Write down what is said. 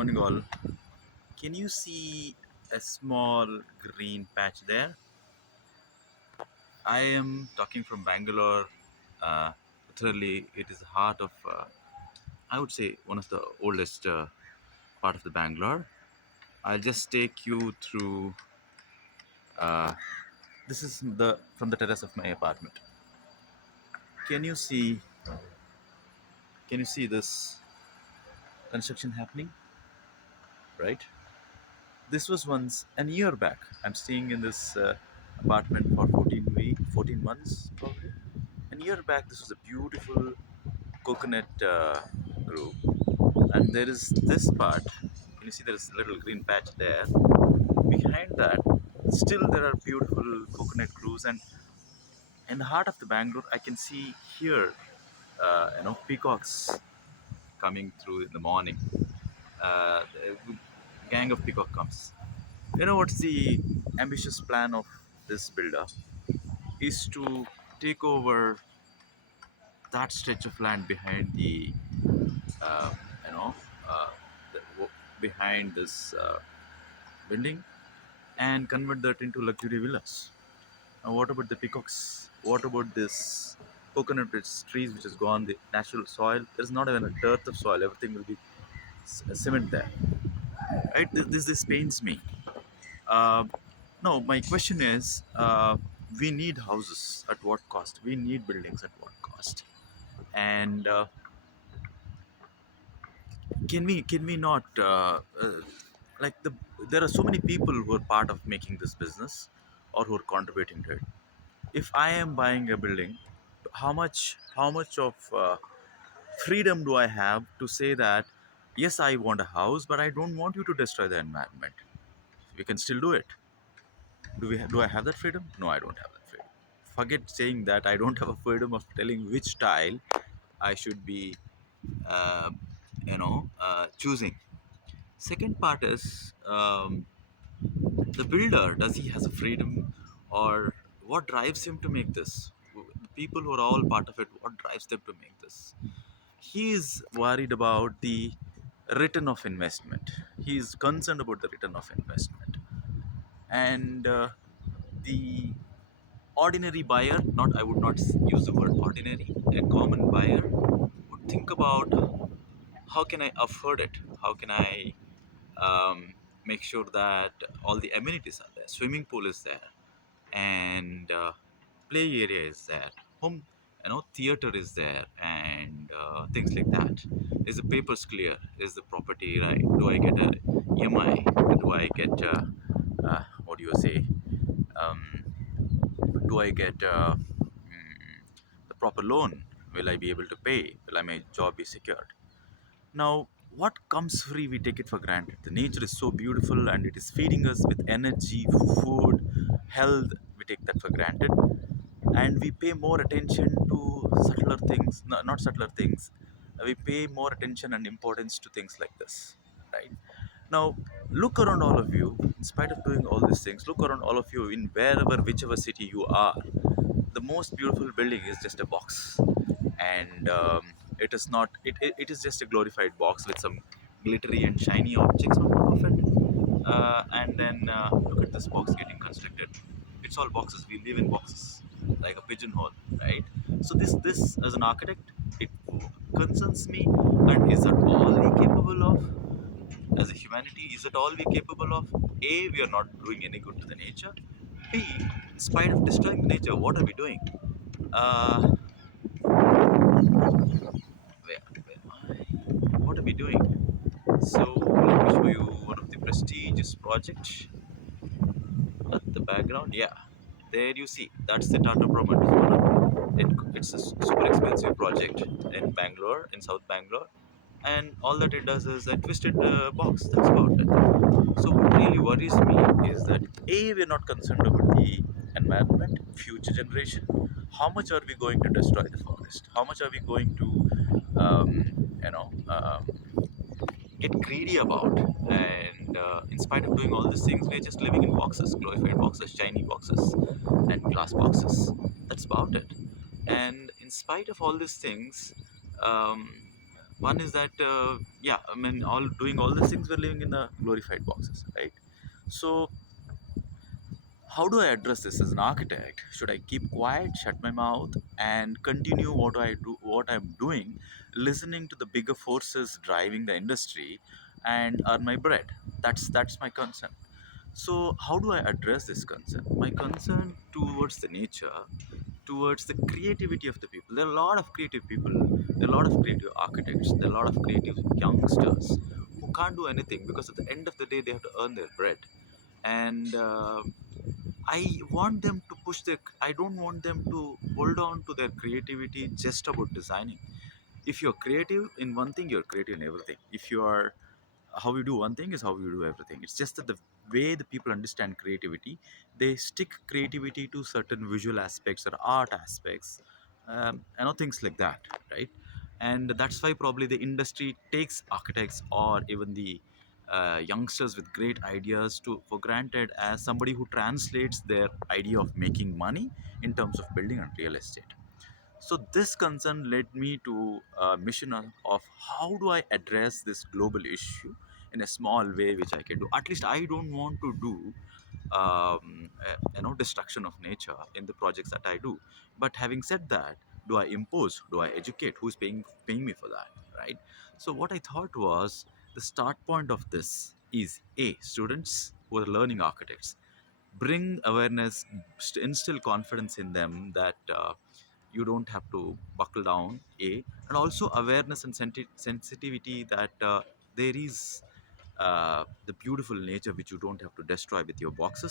morning, all. Can you see a small green patch there? I am talking from Bangalore. Literally, it is the heart of, I would say, one of the oldest part of the Bangalore. I'll just take you through. Uh, this is the from the terrace of my apartment. Can you see? Can you see this construction happening? Right. This was once a year back. I'm staying in this apartment for 14 months probably. A year back, this was a beautiful coconut grove, and there is this part. Can you see there is a little green patch there? Behind that, still there are beautiful coconut groves, and in the heart of the Bangalore, I can see here, peacocks coming through in the morning. The gang of peacock comes. You know what's the ambitious plan of this builder? Is to take over that stretch of land behind the, uh, you know, uh, behind this building and convert that into luxury villas. Now, what about the peacocks? What about this coconut trees which has gone the natural soil? There's not even a dearth of soil. Everything will be cement there, right? This pains me. Uh, no, my question is, we need houses at what cost? We need buildings at what cost? And can we not like there are so many people who are part of making this business or who are contributing to it. If I am buying a building, how much of freedom do I have to say that yes, I want a house, but I don't want you to destroy the environment? We can still do it. Do I have that freedom? No, I don't have that freedom. Forget saying that I don't have a freedom of telling which style I should be uh, choosing. Second part is, the builder, does he has a freedom, or what drives him to make this? The people who are all part of it, what drives them to make this? He is worried about the return of investment. He is concerned about the return of investment, and the ordinary buyer, not I would not use the word ordinary, a common buyer would think about how can I afford it? How can I make sure that all the amenities are there? Swimming pool is there, and play area is there. Home, theater is there, and things like that. Is the papers clear? Is the property right? Do I get a EMI? Do I get what do you say? Um, do I get the proper loan? Will I be able to pay? Will my job be secured? Now, what comes free, we take it for granted. The nature is so beautiful and it is feeding us with energy, food, health. We take that for granted. And we pay more attention to subtler things, no, not subtler things. We pay more attention and importance to things like this, right? Now, look around all of you, in spite of doing all these things, look around all of you in wherever, whichever city you are. The most beautiful building is just a box, and it is not it is just a glorified box with some glittery and shiny objects on top of it, and then look at this box getting constructed. It's all boxes. We live in boxes like a pigeonhole, right? So this as an architect, it concerns me. And is that all we capable of as a humanity? Is that all we're capable of? A, we are not doing any good to the nature. B, in spite of destroying the nature, what are we doing? uh, where am I? What are we doing? So let me show you one of the prestigious projects at the background. Yeah, there you see. That's the Tata Promote. It's a super expensive project in Bangalore, in South Bangalore, and all that it does is a twisted box. That's about it. So what really worries me is that A, we're not concerned about the environment, future generation. How much are we going to destroy the forest? How much are we going to, get greedy about? And in spite of doing all these things, we're just living in boxes, glorified boxes, shiny boxes, and glass boxes. That's about it. And in spite of all these things, um, One is that yeah, I mean, all doing all these things, we're living in the glorified boxes, right? So how do I address this as an architect? Should I keep quiet, shut my mouth, and continue what I'm doing, listening to the bigger forces driving the industry, and earn my bread? That's my concern. So how do I address this concern? My concern towards the nature, towards the creativity of the people. There are a lot of creative people. There are a lot of creative architects. There are a lot of creative youngsters who can't do anything because at the end of the day they have to earn their bread. And I want them to push their. I don't want them to hold on to their creativity just about designing. If you're creative in one thing, you're creative in everything. If you are, how you do one thing is how you do everything. It's just that the way the people understand creativity, they stick creativity to certain visual aspects or art aspects, things like that, right? And that's why probably the industry takes architects or even the youngsters with great ideas to for granted as somebody who translates their idea of making money in terms of building and real estate. So this concern led me to a mission of how do I address this global issue in a small way, which I can do. At least I don't want to do, destruction of nature in the projects that I do. But having said that, do I impose? Do I educate? Who's paying me for that, right? So what I thought was the start point of this is a students who are learning architects bring awareness, instill confidence in them that you don't have to buckle down, a, and also awareness and sensitivity that there is the beautiful nature which you don't have to destroy with your boxes.